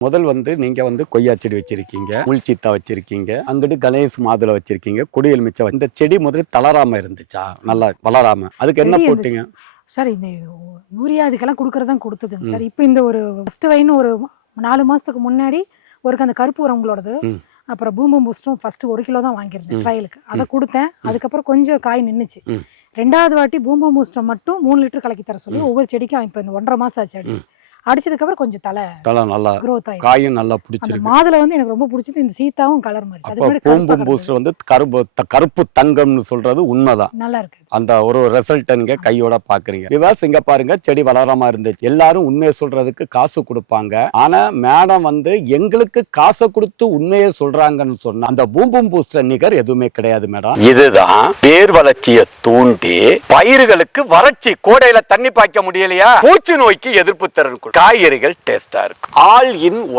முதல் வந்து நீங்க வந்து கொய்யா செடி வச்சிருக்கீங்க முள்சித்தா வச்சிருக்கீங்க அங்கிட்டு கணேஷ் மாதுளை வச்சிருக்கீங்க குடி எலுமிச்சை இந்த செடி முதல்ல தளராம இருந்துச்சா? நல்லா வளராம. அதுக்கு என்ன போட்டீங்க? சார் இந்த யூரியா இதுக்கெல்லாம் கொடுக்கறதான் கொடுத்ததுங்க சார். இப்போ இந்த ஒரு ஃபர்ஸ்ட் வைன்னு ஒரு நாலு மாசத்துக்கு முன்னாடி ஒருக்கு அந்த கருப்பு உரம் உங்களோடது. அப்புறம் பூம்பம் பூஸ்டும் ஃபர்ஸ்ட் ஒரு கிலோ தான் வாங்கியிருந்தேன். ட்ரையலுக்கு. அதை கொடுத்தேன். அதுக்கப்புறம் கொஞ்சம் காய் நின்னுச்சு. ம். ரெண்டாவது வாட்டி பூம்பம் பூஸ்டம் மட்டும் மூணு லிட்டர் கலக்கி தர சொல்லி ஒவ்வொரு செடிக்கும் இப்போ இந்த ஒன்றரை மாசம் ஆச்சு அடிச்சு. அடிச்சதுக்கப்புறம் கொஞ்சம் தலை தலை நல்லா growth ஆயிடுச்சு. காயும் நல்லா அந்த பிடிச்சிருக்கு மாதுளை வந்து எனக்கு ரொம்ப பிடிச்சது. இந்த சீதாவும் கலர் மாதிரி அது அப்ப முன்னாடி கருப்பா பூம்பும். பூஸ்டர் வந்து கருப்பு த- கருப்பு தங்கம்னு சொல்றது உண்மைதான். நல்லா இருக்கு அந்த ஒரு ரிசல்ட்டை நீங்க கையோட பாக்குறீங்க. விவாஸ் இங்க பாருங்க செடி வளராம இருந்துச்சு. எல்லாரும் உண்மையை சொல்றதுக்கு காசு கொடுப்பாங்க. ஆனா மேடம் வந்து எங்களுக்கு காசை கொடுத்து உண்மையை சொல்றாங்கன்னு சொன்னா அந்த பூம்பும் பூஸ்டர் நிகர் எதுவுமே கிடையாது மேடம் இதுதான் வேர் வளர்ச்சியை தூண்டி பயிர்களுக்கு வறட்சி கோடையில தண்ணி பாய்க்க முடியலையா? பூச்சி நோய்க்கு எதிர்ப்பு திறன் காய்கறிகள் டேஸ்டா இருக்கும். All in